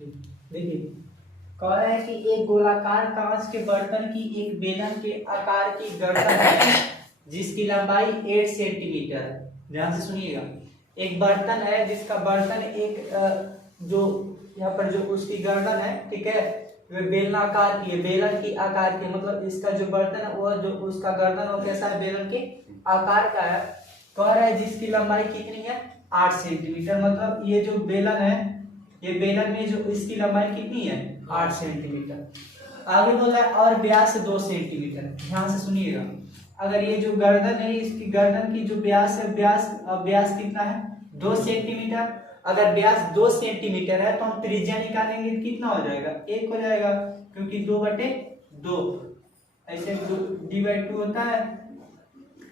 देखिए कह रहा है कि एक गोलाकार कांच के बर्तन की एक बेलन के आकार की गर्दन है जिसकी लंबाई 8 सेंटीमीटर है। ध्यान से सुनिएगा, एक बर्तन है जिसका बर्तन जो यहाँ पर जो उसकी गर्दन है, ठीक है, वे बेलनाकार की है, बेलन की आकार की, मतलब इसका जो बर्तन है वो जो उसका गर्दन वो कैसा है, बेलन के आकार का है। कह रहा है जिसकी लंबाई कितनी है, 8 सेंटीमीटर। मतलब ये जो बेलन है, ये बेलन में जो इसकी लंबाई कितनी है, 8 सेंटीमीटर। आगे बोला है और व्यास 2 सेंटीमीटर। ध्यान से सुनिएगा, अगर ये जो गर्दन है इसकी गर्दन की जो व्यास है, व्यास कितना है, 2 सेंटीमीटर। अगर व्यास 2 सेंटीमीटर है तो हम त्रिज्या निकालेंगे तो कितना हो जाएगा, 1 हो जाएगा, क्योंकि 2/2 ऐसे d/2 होता है।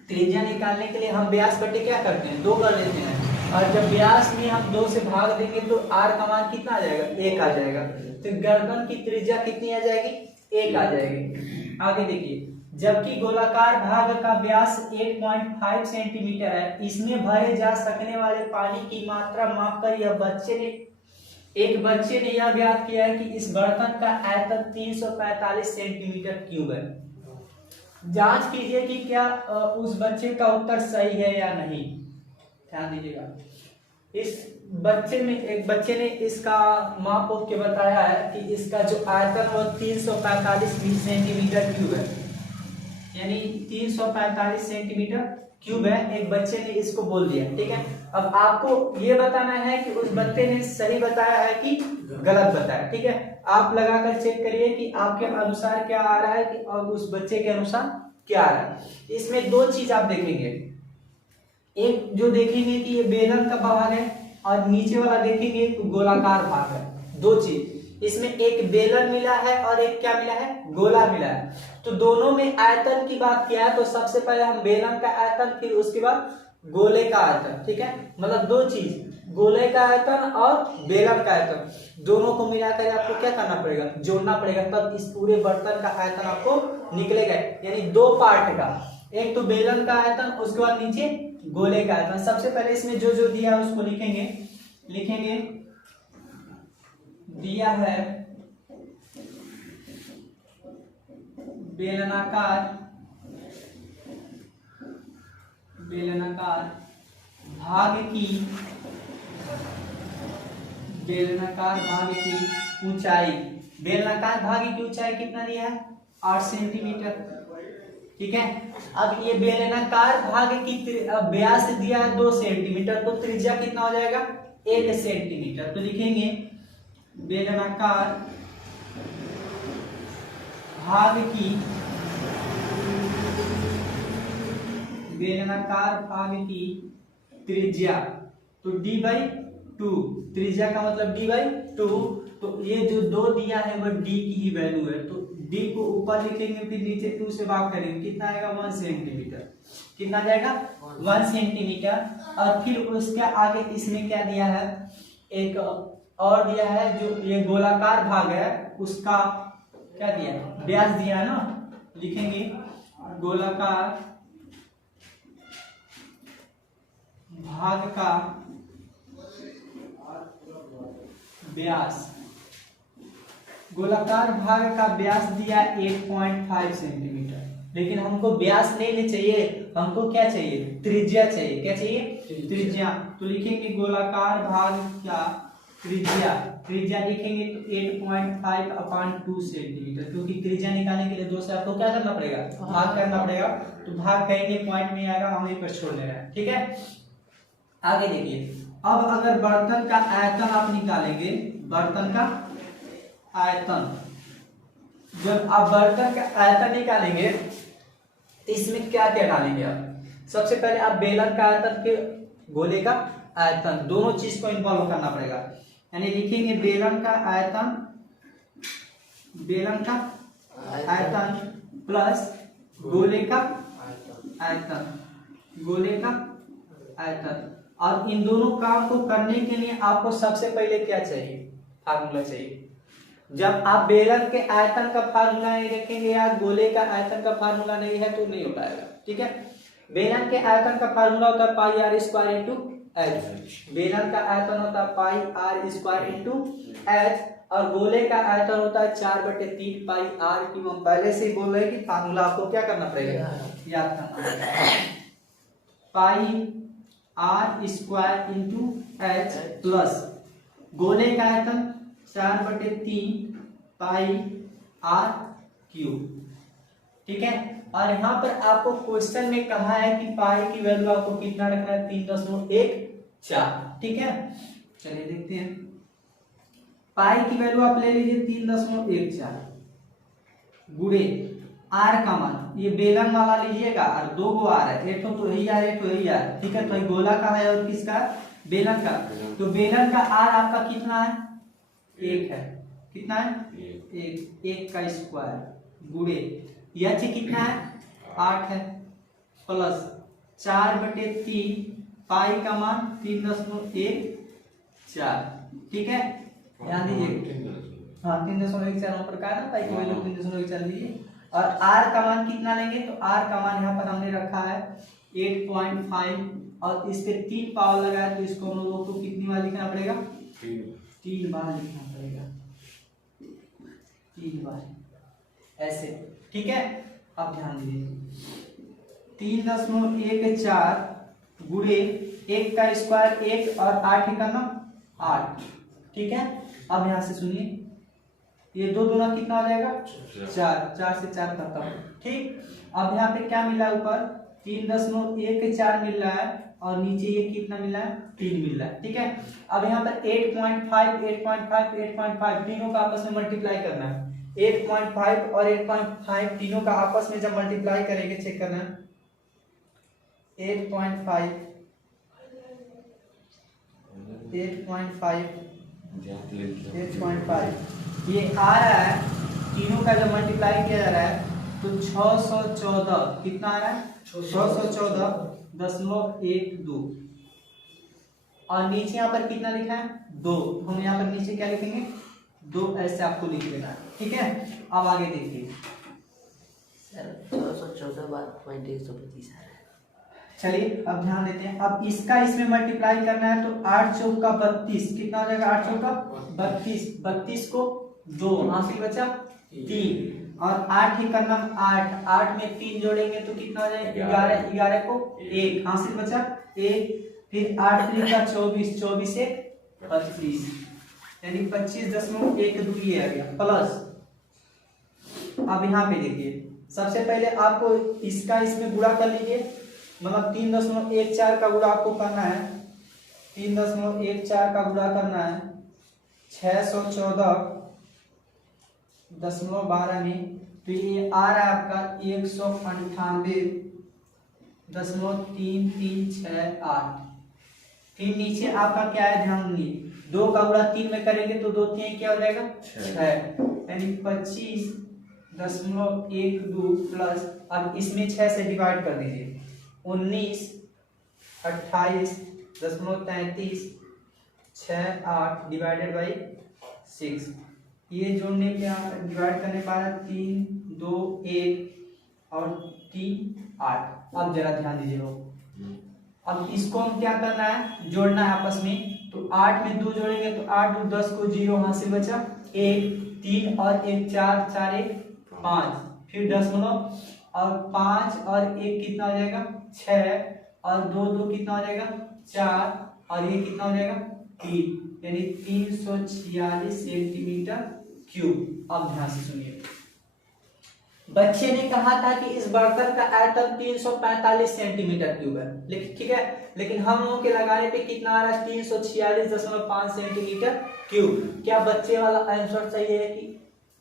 त्रिज्या निकालने के लिए हम व्यास बटे क्या करते हैं, 2 कर लेते हैं, और जब व्यास में हम 2 से भाग देंगे तो r का मान कितना आ जाएगा, 1 आ जाएगा। तो गर्दन की त्रिज्या कितनी आ जाएगी, 1 आ जाएगी। आगे देखिए, जबकि गोलाकार भाग का व्यास 8.5 सेंटीमीटर है, इसमें भरे जा सकने वाले पानी की मात्रा मापकर एक बच्चे ने यह ज्ञात किया है कि इस बर्तन का आयतन 345 सेंटीमीटर क्यूब है। जांच कीजिए कि क्या उस बच्चे का उत्तर सही है या नहीं। ध्यान दीजिएगा, एक बच्चे ने इसका माप के बताया है कि इसका जो आयतन वो 345 सेंटीमीटर क्यूब है, यानी 345 सेंटीमीटर क्यूब है। एक बच्चे ने इसको बोल दिया, ठीक है। अब आपको ये बताना है कि उस बच्चे ने सही बताया है कि गलत बताया, ठीक है। आप लगाकर चेक करिए कि आपके अनुसार क्या आ रहा है कि और उस बच्चे के अनुसार क्या आ रहा है। इसमें 2 चीज आप देखेंगे, एक जो देखेंगे कि ये बेलन का भाग है और नीचे वाला देखेंगे गोलाकार भाग है। 2 चीज, इसमें एक बेलन मिला है और एक क्या मिला है, गोला मिला है। तो दोनों में आयतन की बात किया है तो सबसे पहले हम बेलन का आयतन, फिर उसके बाद गोले का आयतन, ठीक है। मतलब 2 चीज, गोले का आयतन और बेलन का आयतन, दोनों को मिलाकर आपको क्या करना पड़ेगा, जोड़ना पड़ेगा, तब इस पूरे बर्तन का आयतन आपको निकलेगा। यानी 2 पार्ट का, एक तो बेलन का आयतन, उसके बाद नीचे गोले का आयतन। सबसे पहले इसमें जो जो दिया है उसको लिखेंगे। दिया है बेलनाकार भाग की ऊंचाई, बेलनाकार भाग की ऊंचाई कितना दिया है, 8 सेंटीमीटर, ठीक है। अब ये बेलनाकार भाग की व्यास दिया है 2 सेंटीमीटर, तो त्रिज्या कितना हो जाएगा, 1 सेंटीमीटर। तो लिखेंगे बेलनाकार भाग की त्रिज्या, तो d/2, त्रिज्या का मतलब d/2। तो ये जो 2 दिया है वो d की ही वैल्यू है, तो d को ऊपर लिखेंगे, फिर नीचे 2 से भाग करेंगे, कितना आएगा, 1 सेंटीमीटर। कितना जाएगा, 1 सेंटीमीटर। और फिर उसके आगे इसमें क्या दिया है, एक और दिया है, जो ये गोलाकार भाग है उसका क्या दिया है, व्यास दिया है ना। लिखेंगे गोलाकार भाग का व्यास, गोलाकार भाग का व्यास दिया 8.5 सेंटीमीटर, लेकिन हमको व्यास नहीं चाहिए, हमको क्या चाहिए, त्रिज्या चाहिए। क्या चाहिए, त्रिज्या। तो लिखेंगे गोलाकार भाग का त्रिज्या लिखेंगे तो 8.5/2 सेंटीमीटर, क्योंकि त्रिज्या निकालने के लिए 2 से आपको क्या करना पड़ेगा, भाग करना पड़ेगा। तो भाग करेंगे, पॉइंट में आएगा, हम यहीं पर छोड़ दे रहे हैं, ठीक है। आगे देखिए, अब अगर बर्तन का आयतन आप निकालेंगे, बर्तन का आयतन, जब आप बर्तन का आयतन निकालेंगे तो इसमें क्या क्या डालेंगे आप, सबसे पहले आप बेलन का आयतन फिर गोले का आयतन, दोनों चीज को इन्वॉल्व करना पड़ेगा। यानी लिखेंगे बेलन का आयतन प्लस गोले का आयतन। और इन दोनों काम को करने के लिए आपको सबसे पहले क्या चाहिए, फार्मूला चाहिए। जब आप बेलन के आयतन का फार्मूला नहीं रखेंगे या गोले का आयतन का फार्मूला नहीं है तो नहीं हो पाएगा, ठीक है। बेलन के आयतन का फार्मूला होता है πr² एच। बेलन का आयतन होता है पाई आर स्क्वायर इंटू एच, और गोले का आयतन होता है 4/3 पाई आर क्यूब। हम पहले से ही बोल रहे हैं कि फार्मूला आपको क्या करना पड़ेगा, याद करना पड़ेगा। Pi r square into h plus गोले का आयतन 4/3 पाई आर क्यूब। ठीक है, और यहाँ पर आपको क्वेश्चन में कहा है कि पाई की वैल्यू आपको कितना रखना है, 3.14। ठीक है, चलिए देखते हैं। पाई की वैल्यू आप ले लीजिए 3.14 गुणे आर का मान, ये बेलन वाला लीजिएगा और 2 गो आर है, एक तो यही आर, एक तो यही आर। ठीक है, तो ये गोला का है और किसका, बेलन का। तो बेलन का आर आपका कितना है, 1 है। कितना है, 1 का स्क्वायर गुणे एच कितना है, 8 है, प्लस 4/3 पाई का मान 3.14। ठीक है, ध्यान दीजिए। हाँ, 3.14 प्रकार है, पाई की वैल्यू 3.14 लीजिए। और आर का मान कितना लेंगे, तो आर का मान यहाँ पर हमने रखा है 8.5, और इस पे 3 पावर लगाया, तो इसको हम लोगों को कितनी बार लिखना पड़ेगा, 3 बार लिखना पड़ेगा, 3 बार ऐसे। ठीक है, अब ध्यान दीजिए 3.14 गुणे 1 का स्क्वायर 1 और 8 का ना 8। ठीक है, अब यहां से सुनिए, ये 2 दूना कितना हो जाएगा, 4 से 4 खत्म। ठीक, अब यहाँ पे क्या मिला, ऊपर 3.14 मिल रहा है और नीचे ये कितना मिला है, 3 मिल रहा है। ठीक है, अब यहाँ पर 8.5 8.5 8.5 तीनों का आपस में मल्टीप्लाई करना है। 8.5 और 8.5 तीनों का आपस में जब मल्टीप्लाई करेंगे, चेक करना 8.5 ये आ रहा है, तीनों का जब मल्टीप्लाई किया जा रहा है तो 614 कितना आ रहा है, 614.12। और नीचे यहाँ पर कितना लिखा है, 2। हम यहाँ पर नीचे क्या लिखेंगे, 2 ऐसे आपको लिख देना है। ठीक है, अब आगे देखिए। 614/125 है। चलिए अब ध्यान देते हैं। अब इसका इसमें मल्टीप्लाई करना है, तो 8 चौक का 32 कितना हो जाएगा, 8 चौक का 32, 32 को 2 हासिल बचा 3, और 8 ही का नाम 8 में 3 जोड़ेंगे तो कितना हो जाएगा, 11, 11 को 1 हासिल बचा 1, फिर 8 3 का 24, 24 से 25, यानी 25.12 ये आ गया प्लस। अब यहाँ पे देखिए, सबसे पहले आपको इसका इसमें गुणा कर लीजिए, मतलब 3.14 का गुणा आपको करना है, 3.14 का गुणा करना है 614.12 में, तो ये आ रहा है आपका 198.3368। फिर नीचे आपका क्या है, ध्यान दीजिए, 2 का गुणा 3 में करेंगे तो 2 3 क्या हो जाएगा, 6, यानी 25.12 प्लस, अब इसमें 6 से डिवाइड कर दीजिए, 19 28.33 68 डिवाइडेड बाई 6। ये जोड़ने के यहाँ डिवाइड करने पा रहा 3 2 1 और 3 8। अब जरा ध्यान दीजिए लोग, अब इसको हम क्या करना है, जोड़ना है आपस में। तो 8 में 2 जोड़ेंगे तो 8 2 10 को 0 हासिल बचा 1, 3 और 1 4, 4 1 5, फिर दशमलव और 5 और 1 कितना हो जाएगा, 6, और 2 2 कितना हो जाएगा, 4, और ये कितना हो जाएगा 3, यानी 346 सेंटीमीटर क्यूब। अब ध्यान से सुनिए, बच्चे ने कहा था कि इस बर्तन का आयतन 345 सेंटीमीटर क्यूब है, लेकिन ठीक है, लेकिन हम लोगों के लगाने पे कितना आ रहा है, 346.5 सेंटीमीटर क्यूब। क्या बच्चे वाला आंसर सही है कि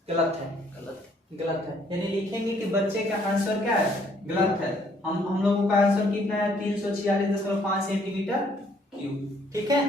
गलत है, गलत है, यानी लिखेंगे कि बच्चे का आंसर क्या है, गलत है। हम लोगों का आंसर कितना है, 346.5 सेंटीमीटर क्यूब। ठीक है,